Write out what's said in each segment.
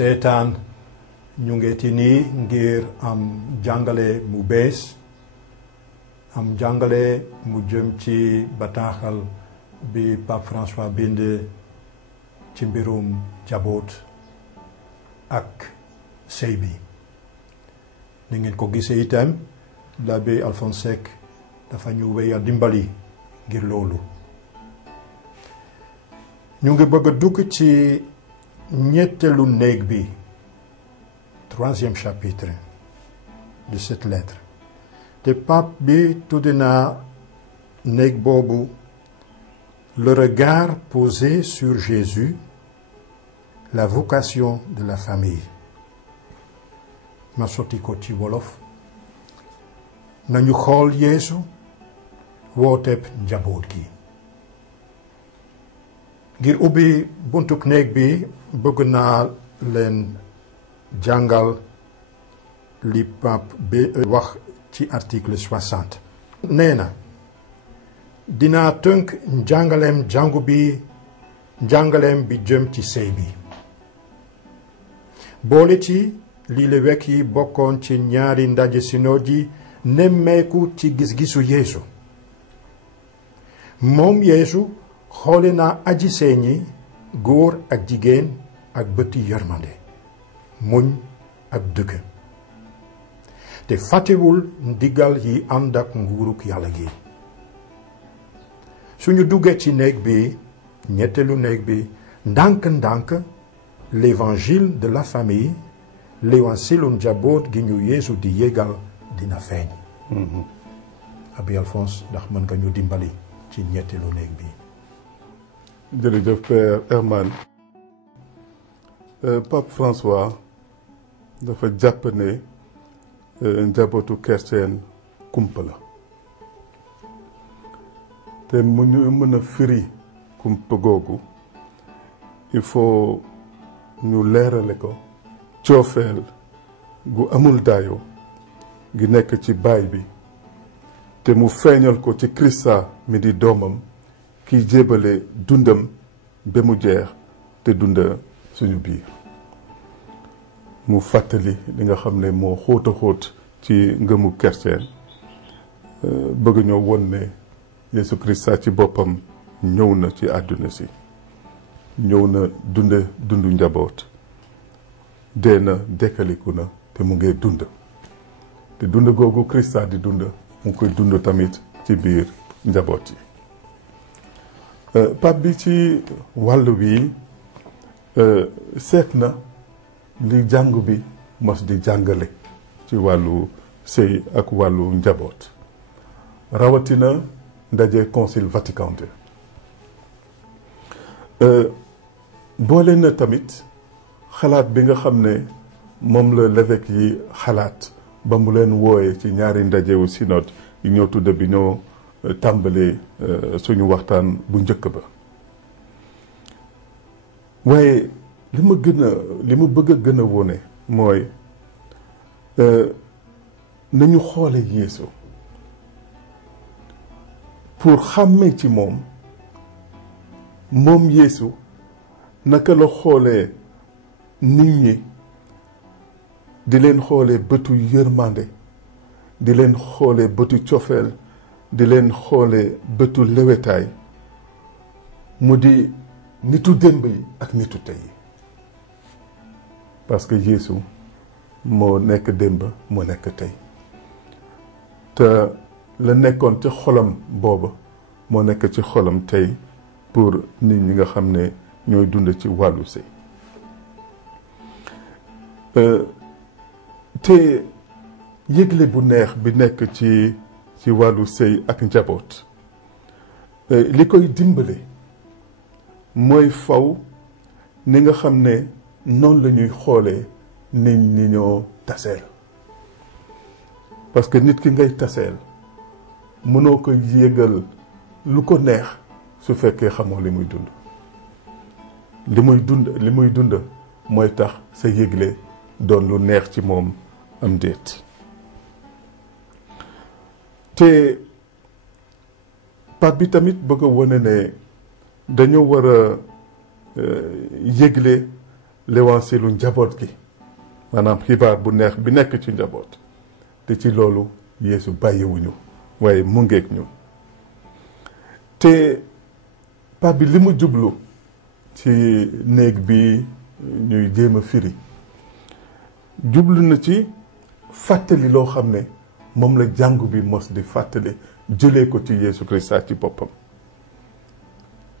seetaan ñu ngeeti nii ngir am jàngale mu bees am jàngale mu jëm ci bataaxal bi Pape François bind ci mbirum jaboot ak sëy bi ni ngeen ko gisee itam l'abbé Alphonse Seck dafa ñu wéy a dimbali ngir loolu ñu ngi bëgg a dugg ci ñetteelu néeg bi troisième chapitre de cette lettre te pape bi tudde na néeg boobu le regard posé sur Jésus, la vocation de la famille. ma sotti ko ci wolof nañu xool Yeesu wooteeb njaboot gi ngir ubbi buntuk néeg bi bëgg naa leen jàngal li pape bi wax ci article 60 nee na dinaa tënk njàngaleem bi jëm ci sëy bi boole ci li l'évêque yi bokkoon ci ñaari ndaje synode yi nemmeeku ci gis-gisu Yeesu moom Yeesu xoole na aji sëy ñi góor ak jigéen ak bëti yërmande muñ ak dëgg te fàttewul ndigal yi ànd ak nguuruk yàlla gi suñu duggee ci néeg bi ñetteelu néeg bi ndànk-ndànk l'évangile de la famille l'évangile njaboot gi ñu Yeesu di yégal dina feeñ Abbé Alphonse ndax mën nga ñu dimbali ci ñetteelu néeg bi jërëjëf Père Herman Pape François dafa jàpp ne njabootu chrétien kumpa la te mu ñu mën a firi kumpa googu il faut ñu leerale ko coofeel gu amul dayo gi nekk ci baay bi te mu feeñal ko ci Krista mi di doomam kiy jébale dundam ba mu jeex te dunda suñu biir mu fàttali li nga xam ne moo xóot a xóot ci ngëmu chrétien bëgg ñoo won ne Yeesu Krista ci boppam ñëw na ci àdduna si ñëw na dundu njaboot dee na dekkaliku na te mu ngi dund te dund googu Krista di dund mu koy dund tamit ci biir njaboot yi Pape bi ci wàllu wi seet na li jàngu bi mos di jàngale ci wàllu sëy ak wàllu njaboot rawatina ndaje concile Vatican II boole na tamit xalaat bi nga xam ne moom la l'évêque yi xalaat ba mu leen wooye ci ñaari ndajewu synode yi ñoo tudde bi ñoo tàmbalee suñu waxtaan bu njëkk ba waaye li mu bëgg a gën a wone mooy nañu xoole Yeesu pour xàmmee ci moom Yeesu naka la xoolee nit ñi di leen xoolee bëtu yërmande di leen xoolee bëtu cofeel di leen xoolee bëtu lewetaay mu di nitu démb yi ak nitu tey yi parce que Yeesu moo nekk démb moo nekk tey te la nekkoon ci xolam booba moo nekk ci xolam tey pour nit ñi nga xam ne ñooy dund ci wàllu sëy te yëgle bu neex bi nekk ci wàllu sëy ak njaboot li koy dimbale mooy faw ni nga xam ne noonu la ñuy xoolee nit ñi ñoo taseel parce que nit ki ngay taseel mënoo ko yëgal lu ko neex su fekkee xamoo li muy dund li muy dund mooy tax sa yëgle doon lu neex ci moom am déet te Pape bi tamit bëgg a wone ne dañoo war a yëgle l'évangile lu njaboot gi maanaam xibaar bu neex bi nekk ci njaboot te ci loolu Yeesu bàyyiwuñu waaye mu ngeeg ñun te Pape bi li mu jublu ci néeg bi ñuy jéem a firi jublu na ci fàttali loo xam ne moom la jàngu bi mos di fàttali jëlee ko ci Yeesu Krista ci boppam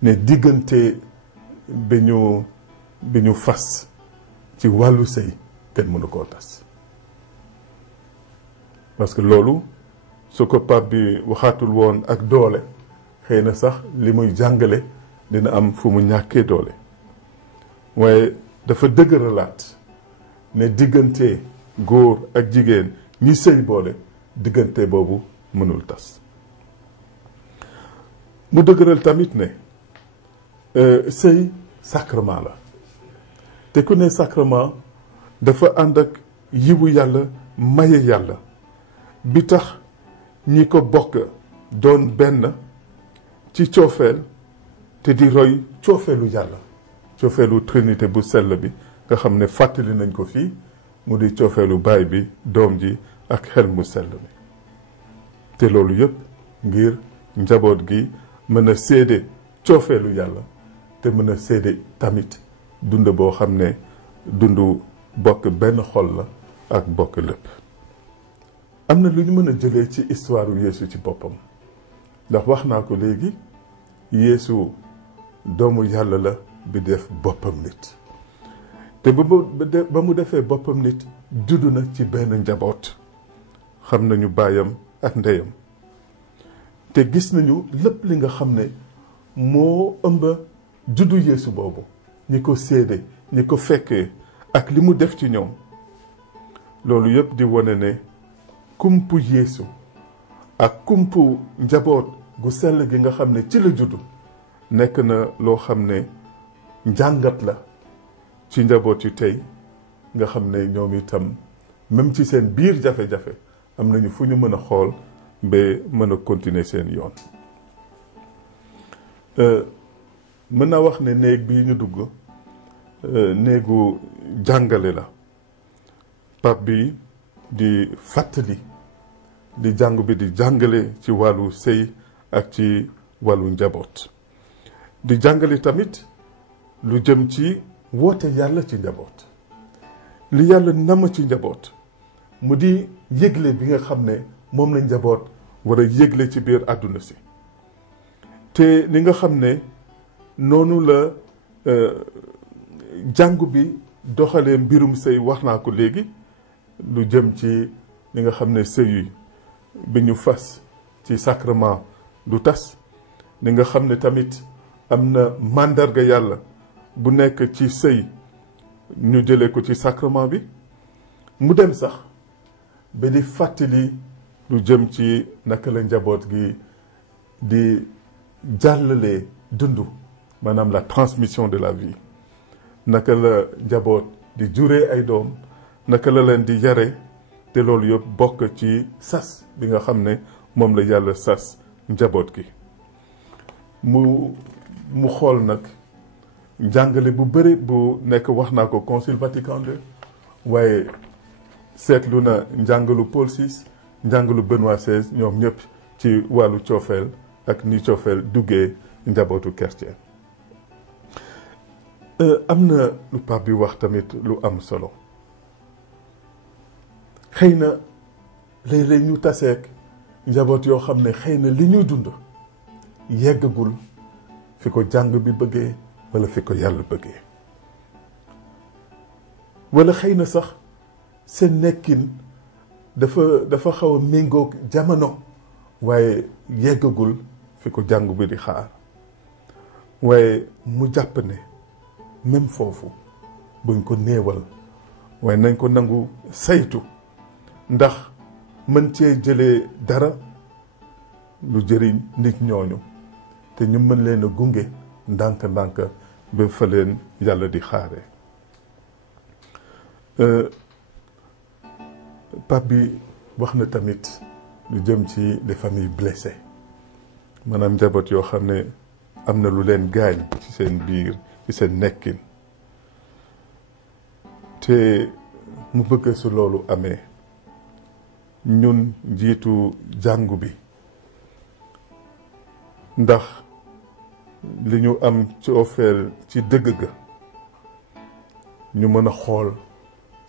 ne diggante bi ñu fas ci wàllu sëy kenn mënu koo tas parce que loolu su ko Pape bi waxaatul woon ak doole xëy na sax li muy jàngale dina am fu mu ñàkkee doole waaye dafa dëgëralaat ne diggante góor ak jigéen ñi sëy boole diggante boobu mënul tas mu dëgëral tamit ne sëy sacrement la te ku ne sacrement dafa ànd ak yiwu yàlla maye yàlla bi tax ñi ko bokk doon benn ci coofeel te di roy coofeelu yàlla coofeelu trinité bu sell bi nga xam ne fàttali nañ ko fii mu di coofeelu baay bi doom ji ak xel mu sell mi te loolu yëpp ngir njaboot gi mën a séede coofeelu yàlla te mën a séede tamit dund boo xam ne dundu bokk benn xol la ak bokk lépp am na lu ñu mën a jëlee ci histoire Yeesu ci boppam ndax wax naa ko léegi Yeesu doomu yàlla la bi def boppam nit te ba mu defee boppam nit juddu na ci benn njaboot xam nañu baayam ak ndeyam te gis nañu lépp li nga xam ne moo ëmb juddu Yeesu boobu ñi ko séede ñi ko fekkee ak li mu def ci ñoom loolu yëpp di wone ne kumpu Yeesu ak kumpu njaboot gu sell gi nga xam ne ci la juddu nekk na loo xam ne njàngat la ci njaboot yu tey nga xam ne ñoom itam même ci seen biir jafe-jafe am nañu fu ñu mën a xool ba mën a continuer seen yoon mën naa wax ne néeg bii ñu dugg néegu jàngale la Pape bi di fàttali di jàngu bi di jàngale ci wàllu sëy ak ci wàllu njaboot di jàngale tamit lu jëm ci woote yàlla ci njaboot li yàlla nama ci njaboot mu di yëgle bi nga xam ne moom la njaboot war a yëgle ci biir àdduna si te li nga xam ne noonu la jàngu bi doxalee mbirum sëy wax naa ko léegi lu jëm ci li nga xam ne sëy bi ñu fas ci sacrement du tas li nga xam ne tamit am na màndarga yàlla bu nekk ci sëy ñu jëlee ko ci sacrement bi mu dem sax ba di fàttali lu jëm ci naka la njaboot gi di jàllale dundu maanaam la transmission de la vie naka la njaboot di juree ay doom naka la leen di yare te loolu yëpp bokk ci sas bi nga xam ne moom la yàlla sas njaboot gi mu xool nag njàngale bu bëri bu nekk wax naa ko concile Vatican II waaye seetlu na njàngalu Paul VI njàngalu Benoît XVI ñoom ñëpp ci wàllu coofeel ak ni coofeel duggee njabootu chrétien am na lu Pape bi wax tamit lu am solo xëy na léeg-léeg ñu taseek njaboot yoo xam ne xëy na li ñuy dund yeggagul fi ko jàng bi bëggee wala fi ko yàlla bëggee wala xëy na sax seen nekkin dafa xaw a méngoog jamono waaye yeggagul fi ko jàng bi di xaar waaye mu jàpp ne même foofu buñ ko néewal waaye nañ ko nangu saytu ndax mën cee jëlee dara lu jëriñ nit ñooñu te ñu mën leen a gunge ndànk-ndànk ba fa leen yàlla di xaare Pape bi wax na tamit lu jëm ci les familles blessées maanaam njaboot yoo xam ne am na lu leen gaañ ci seen biir ci seen nekkin te mu bëgg su loolu amee ñun njiitu jàngu bi ndax li ñu am ci offert ci dëgg ga ñu mën a xool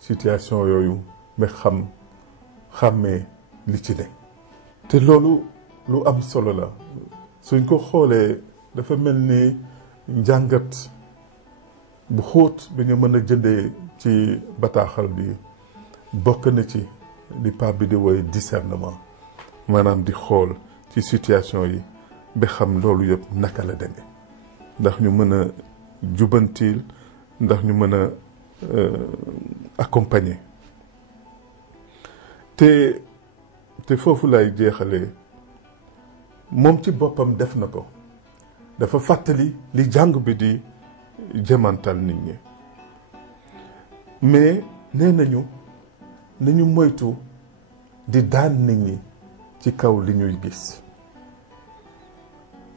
situation yooyu ba xàmmee li ci ne te loolu lu am solo la suñ ko xoolee dafa mel ni njàngat bu xóot bi nga mën a jëndee ci bataaxal bi bokk na ci li pape bi di woy discernement maanaam di xool ci situation yi ba xam loolu yëpp naka la demee ndax ñu mën a jubantiil ndax ñu mën a accompagner te foofu lay jeexalee moom ci boppam def na ko dafa fàttali li jàng bi di jëmantal nit ñi mais nee nañu moytu di daan nit ñi ci kaw li ñuy gis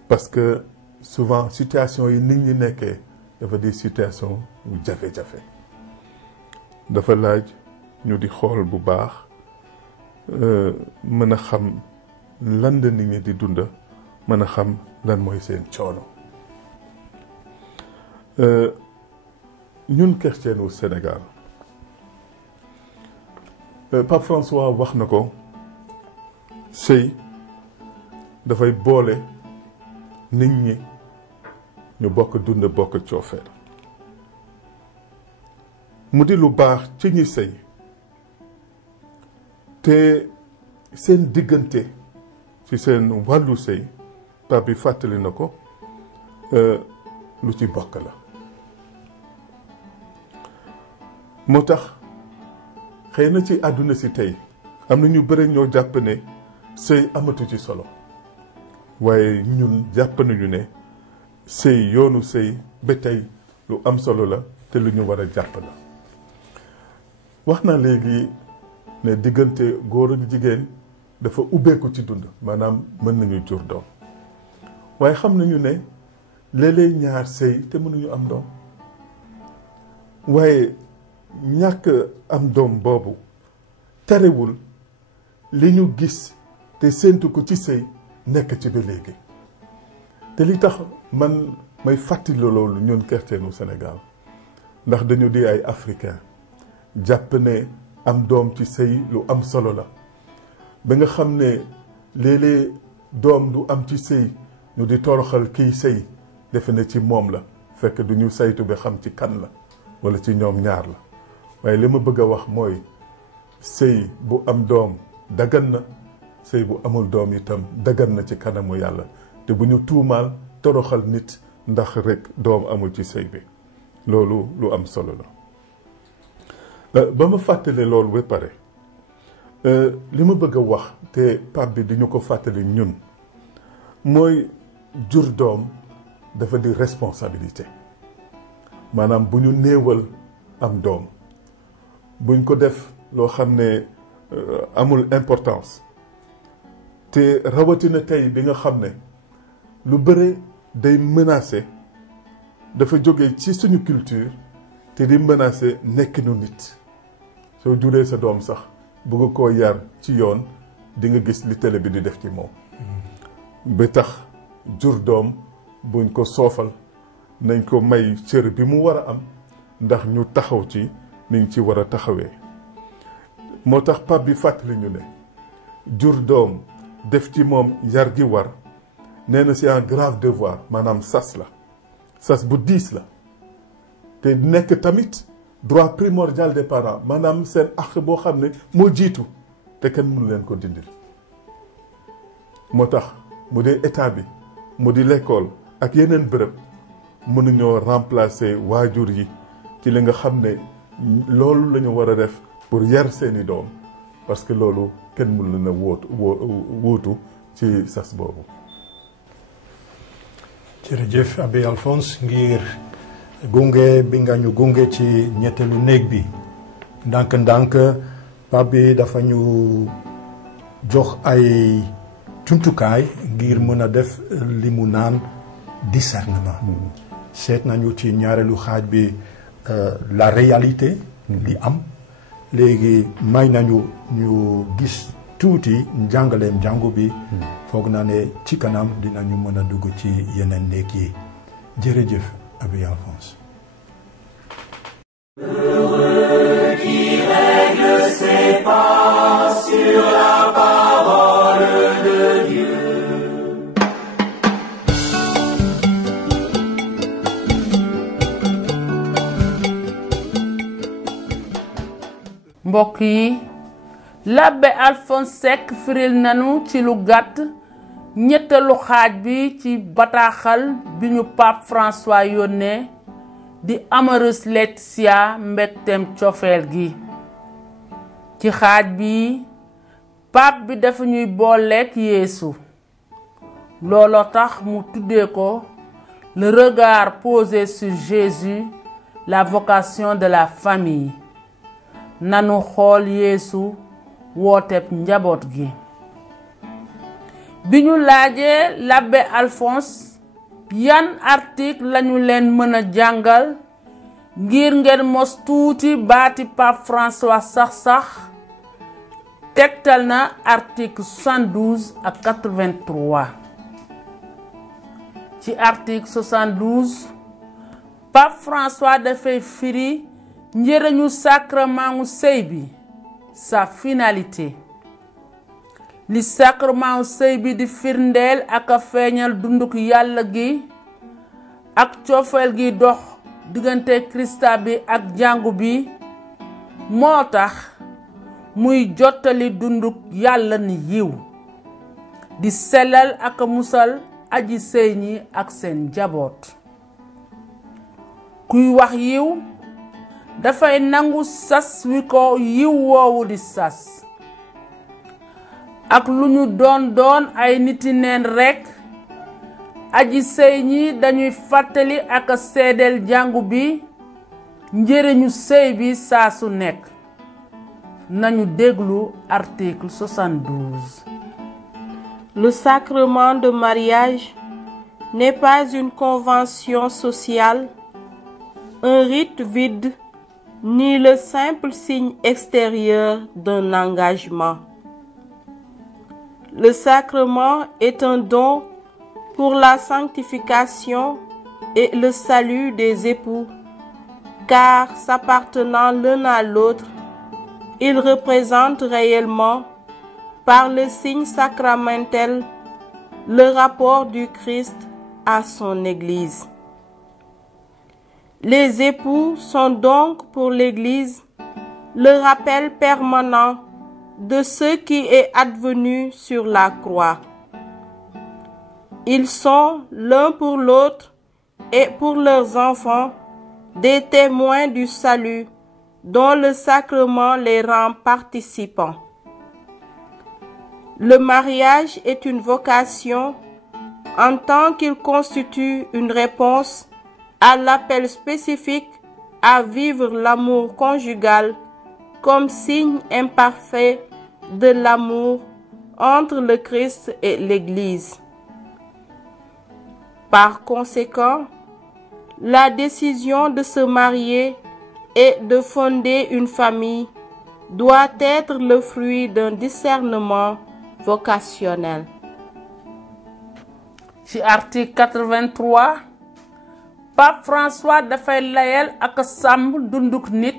parce que souvent situation yi nit ñi nekkee dafa di situation yu jafe-jafe dafa laaj ñu di xool bu baax mën a xam lan la nit ñi di dunda mën a xam lan mooy seen coono ñun chrétien au Sénégal Pape François wax na ko sëy dafay boole nit ñi ñu bokk dund bokk coofeel mu di lu baax ci ñi sëy te seen diggante ci seen wàllu sëy Pape bi fàttali na ko lu ci bokk la moo tax xëy na ci àdduna si tey am na ñu bëri ñoo jàpp ne sëy amatu ci solo waaye ñun jàpp nañu ne sëy yoonu sëy ba tey lu am solo la te lu ñu war a jàpp la wax naa léegi ne diggante góor ak jigéen dafa ubbeeku ci dund maanaam mën nañu jur doom waaye xam nañu ne léeg-léeg ñaar sëy te mënuñu am doom waaye ñàkk am doom boobu terewul li ñu gis te séentu ko ci sëy nekk ci ba léegi te li tax man may fàttali loolu ñun chrétienu Sénégal ndax dañu di ay africain jàpp ne am doom ci sëy lu am solo la ba nga xam ne léeg-léeg doom du am ci sëy ñu di toroxal kiy sëy defe ne ci moom la fekk du ñu saytu ba xam ci kan la walla ci ñoom ñaar la waaye li ma bëgg a wax mooy sëy bu am doom dagan na sëy bu amul doom itam dagan na ci kanamu yàlla te bu ñu tuumaal toroxal nit ndax rekk doom amul ci sëy bi loolu lu am solo la ba ma fàttale loolu ba pare li ma bëgg a wax te Pape bi di ñu ko fàttali ñun mooy jur doom dafa di responsabilité maanaam bu ñu néewal am doom buñ ko def loo xam ne amul importance te rawatina tey bi nga xam ne lu bëre day menacer dafa jóge ci suñu culture te di menacer nekkinu nit soo juree sa doom sax bëgg koo yar ci yoon di nga gis li télé bi di def ci moom ba tax jur doom buñ ko soofal nañ ko may cër bi mu war a am ndax ñu taxaw ci niñ ci war a taxawee moo tax Pape bi fàttali ñu ne jur doom def ci moom yar gi war nee na c'est un grave devoir maanaam sas la sas bu diis la te nekk tamit droit primordial des parents maanaam seen àq boo xam ne moo jiitu te kenn mënu leen ko dindil moo tax mu di état bi mu di l'école ak yeneen bërëb mënuñoo remplacer waajur yi ci li nga xam ne loolu la ñu war a def pour yar seeni doom parce que loolu kenn mënu na wóotu ci sas boobu. jërëjëf Abbé Alphonse ngir gunge bi nga ñu gunge ci ñetteelu néeg bi ndànk-ndànk Pape bi dafa ñu jox ay jumtukaay ngir mën a def li mu naan discernement. seet nañu ci ñaareelu xaaj bi la réalité li am léegi may nañu ñu gis tuuti njàngaleem jàngu bi foog naa ne ci kanam dinañu mën a dugg ci yeneen néeg yi jërëjëf Abbé Alphonse. Heureux qui règle ses pas sur la parole de Dieu. mbokk yi l'abbé Alphonse Seck firil nanu ci lu gàtt ñettalu xaaj bi ci bataaxal bi ñu Pape François yónnee di Amoris Laetitia mbégteem cofeel gi ci xaaj bi pape bi dafa ñuy booleek Yeesu looloo tax mu tuddee ko le regard posé sur Jésus, la vocation de la famille. nanu xool Yeesu wooteb njaboot gi bi ñu laajee l'abbé Alphonse yan article lañu leen mën a jàngal ngir ngeen mos tuuti baati Pape François sax tegtal na article 72 ak 83 ci article 72 Pape François dafay firi njëriñu sacrement wu sëy bi sa finalité li sacrement wu sëy bi di firndeel ak a feeñal dunduk yàlla gi ak cofeel gi dox diggante Krista bi ak jàngu bi moo tax muy jottali dunduk yàlla ni yiw di sellal ak a musal aji sëy ñi ak seen njaboot kuy wax yiw dafay nangu sas wi ko yiw woowu di sas ak lu ñu doon ay niti neen rekk aji sëy ñi dañuy fàttali ak a seedeel jàngu bi njëriñu sëy bi saa su nekk nañu déglu article 72. Le sacrement de mariage n'est pas une convention sociale, un rite vide, ni le simple signe extérieur d'un engagement. Le sacrement est un don pour la sanctification et le salut des époux, car s'appartenant l'un à l'autre, ils représentent réellement, par le signe sacramentel, le rapport du Christ à son Église. Les époux sont donc pour l'Église le rappel permanent de ce qui est advenu sur la croix. Ils sont l'un pour l'autre et pour leurs enfants des témoins du salut dont le sacrement les rend participants. Le mariage est une vocation en tant qu'il constitue une réponse à l'appel spécifique à vivre l'amour conjugal comme signe imparfait de l'amour entre le Christ et l'Église. Par conséquent, la décision de se marier et de fonder une famille doit être le fruit d'un discernement vocationnel. Ci article 83 Pape François dafay layel ak sàmm dunduk nit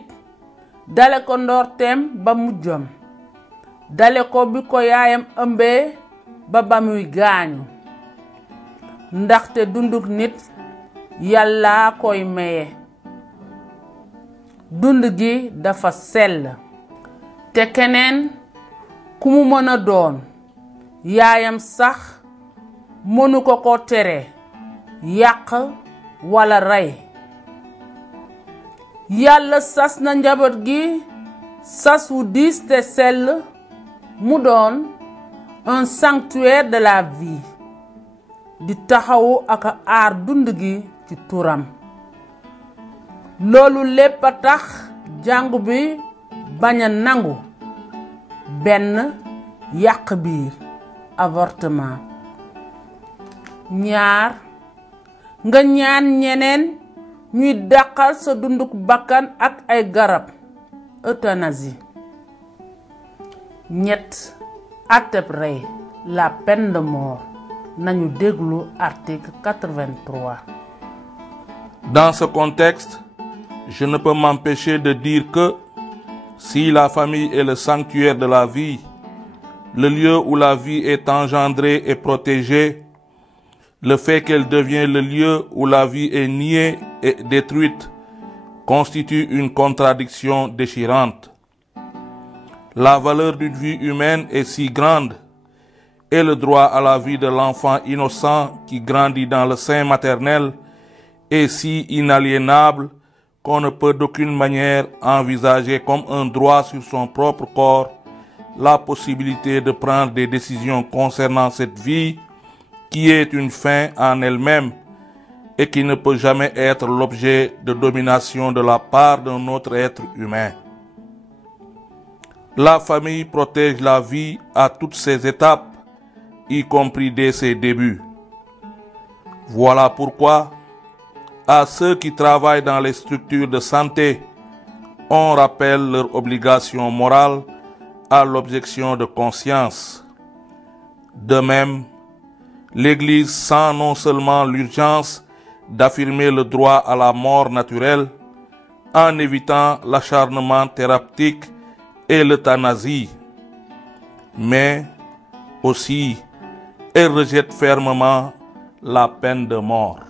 dale ko ndoorteem ba mujjam dale ko bi ko yaayam ëmbee ba muy gaañu ndaxte dunduk nit yàlla koy maye dund gi dafa sell te keneen ku mu mën a doon yaayam sax mënu ko tere yàq wala rey yàlla sas na njaboot gi sas wu diis te sell mu doon un sanctuaire de la vie di taxawu ak aar dund gi ci turam loolu lépp a tax jàngu bi bañ a nangu benn yàq biir avortement ñaar nga ñaan ñeneen ñuy dàqal sa dunduk bakkan ak ay garab euthanasie. ñett atteb rey, la peine de mort. nañu déglu article 83. Dans ce contexte, je ne peux m'empêcher de dire que si la famille est le sanctuaire de la vie, le lieu où la vie est engendrée et protégée, le fait qu'elle devient le lieu où la vie est niée et détruite constitue une contradiction déchirante. La valeur d'une vie humaine est si grande et le droit à la vie de l'enfant innocent qui grandit dans le sein maternel est si inaliénable qu'on ne peut d'aucune manière envisager comme un droit sur son propre corps la possibilité de prendre des décisions concernant cette vie qui est une fin en elle-même et qui ne peut jamais être l'objet de domination de la part d'un autre être humain. La famille protège la vie à toutes ses étapes, y compris dès ses débuts. Voilà pourquoi, à ceux qui travaillent dans les structures de santé, on rappelle leur obligation morale à l'objection de conscience. De même, l'Église sent non seulement l'urgence d'affirmer le droit à la mort naturelle en évitant l'acharnement thérapeutique et l'euthanasie, mais aussi elle rejette fermement la peine de mort.